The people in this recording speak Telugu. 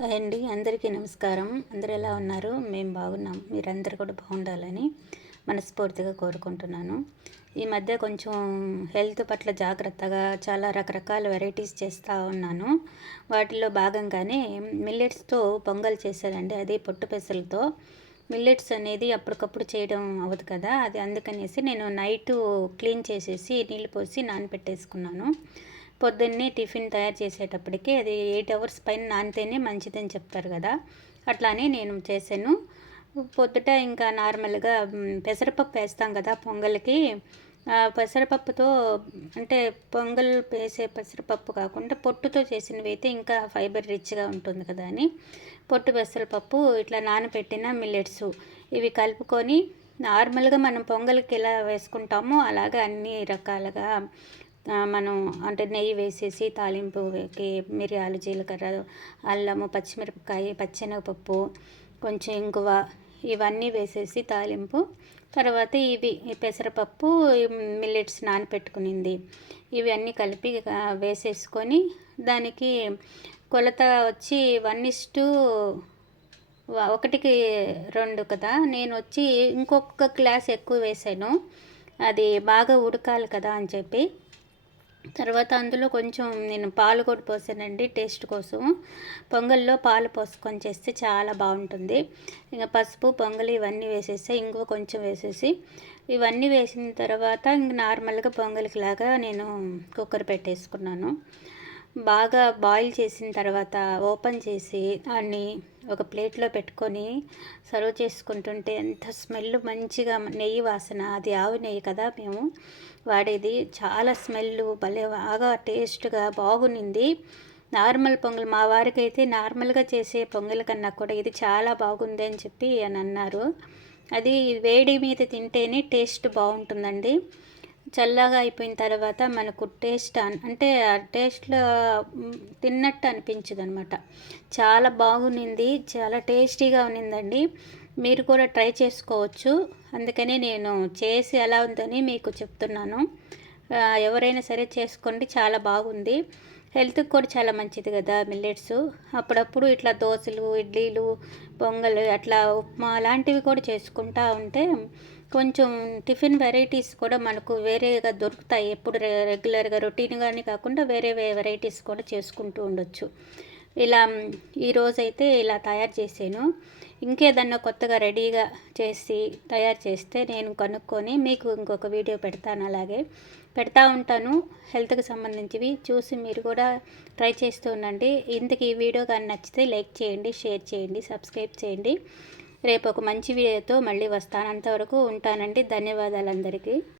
హాయ్ అండి అందరికీ నమస్కారం. అందరు ఎలా ఉన్నారు? మేము బాగున్నాం. మీరందరూ కూడా బాగుండాలని మనస్ఫూర్తిగా కోరుకుంటున్నాను. ఈ మధ్య కొంచెం హెల్త్ పట్ల జాగ్రత్తగా చాలా రకరకాల వెరైటీస్ చేస్తూ ఉన్నాను. వాటిలో భాగంగానే మిల్లెట్స్తో పొంగల్ చేశానండి. అది పొట్టు పెసలతో. మిల్లెట్స్ అనేది అప్పటికప్పుడు చేయడం అవ్వదు కదా. అది అందుకనేసి నేను నైట్ క్లీన్ చేసేసి నీళ్ళు పోసి నానబెట్టేసుకున్నాను. పొద్దున్నే టిఫిన్ తయారు చేసేటప్పటికి అది ఎయిట్ అవర్స్ పైన నానితేనే మంచిదని చెప్తారు కదా. అట్లానే నేను చేశాను. పొద్దుట ఇంకా నార్మల్గా పెసరపప్పు వేస్తాం కదా పొంగల్కి. పెసరపప్పుతో అంటే పొంగల్ వేసే పెసరపప్పు కాకుండా పొట్టుతో చేసినవి అయితే ఇంకా ఫైబర్ రిచ్గా ఉంటుంది కదా అని. పొట్టు పెసరపప్పు ఇట్లా నానబెట్టిన మిల్లెట్స్ ఇవి కలుపుకొని నార్మల్గా మనం పొంగల్కి ఎలా వేసుకుంటామో అలాగే అన్ని రకాలుగా మనం అంటే నెయ్యి వేసేసి తాలింపుకి మిరియాలు జీలకర్ర అల్లము పచ్చిమిరపకాయ పచ్చెనగపప్పు కొంచెం ఇంగువ ఇవన్నీ వేసేసి తాలింపు. తర్వాత ఇవి పెసరపప్పు మిల్లెట్స్ నానపెట్టుకునింది. ఇవన్నీ కలిపి వేసేసుకొని దానికి కొలత వచ్చి వన్ ఇస్టు ఒకటికి రెండు కదా. నేను వచ్చి ఇంకొక గ్లాస్ ఎక్కువ వేసాను. అది బాగా ఉడకాలి కదా అని చెప్పి. తర్వాత అందులో కొంచెం నేను పాలు కూడా పోసానండి టేస్ట్ కోసం. పొంగల్లో పాలు పోసుకొని చేస్తే చాలా బాగుంటుంది. ఇంకా పసుపు పొంగల్ ఇవన్నీ వేసేస్తే ఇంకో కొంచెం వేసేసి. ఇవన్నీ వేసిన తర్వాత ఇంక నార్మల్గా పొంగలికి లాగా నేను కుక్కర్ పెట్టేసుకున్నాను. బాగా బాయిల్ చేసిన తర్వాత ఓపెన్ చేసి దాన్ని ఒక ప్లేట్లో పెట్టుకొని సర్వ్ చేసుకుంటుంటే ఎంత స్మెల్ మంచిగా నెయ్యి వాసన. అది ఆవు నెయ్యి కదా మేము వాడేది. చాలా స్మెల్ భలే బాగా టేస్ట్గా బాగునింది నార్మల్ పొంగల్ మా వారికి అయితే నార్మల్గా చేసే పొంగల్ కన్నా కూడా ఇది చాలా బాగుంది అని చెప్పి అని అన్నారు. అది వేడి మీద తింటేనే టేస్ట్ బాగుంటుందండి. చల్లగా అయిపోయిన తర్వాత మనకు టేస్ట్ అంటే ఆ టేస్ట్లో తిన్నట్టు అనిపించదు అనమాట చాలా బాగునింది చాలా టేస్టీగా ఉన్నిందండి. మీరు కూడా ట్రై చేసుకోవచ్చు. అందుకనే నేను చేసి ఎలా ఉందని మీకు చెప్తున్నాను. ఎవరైనా సరే చేసుకోండి చాలా బాగుంది. హెల్త్కి కూడా చాలా మంచిది కదా మిల్లెట్స్. అప్పుడప్పుడు ఇట్లా దోశలు ఇడ్లీలు పొంగల్ అట్లా ఉప్మా అలాంటివి కూడా చేసుకుంటా ఉంటే కొంచెం టిఫిన్ వెరైటీస్ కూడా మనకు వేరేగా దొరుకుతాయి. ఎప్పుడు రెగ్యులర్గా రొటీన్గానే కాకుండా వేరే వెరైటీస్ కూడా చేసుకుంటూ ఉండొచ్చు. ఇలా ఈరోజైతే ఇలా తయారు చేశాను. ఇంకేదన్నా కొత్తగా రెడీగా చేసి తయారు చేస్తే నేను కనుక్కొని మీకు ఇంకొక వీడియో పెడతాను అలాగే. పెడతా ఉంటాను. హెల్త్కి సంబంధించివి చూసి మీరు కూడా ట్రై చేస్తూ ఉండండి. ఇంతకు ఈ వీడియో కానీ నచ్చితే లైక్ చేయండి షేర్ చేయండి సబ్స్క్రైబ్ చేయండి. రేపు ఒక మంచి వీడియోతో మళ్ళీ వస్తాను. అంతవరకు ఉంటానండి. ధన్యవాదాలు అందరికీ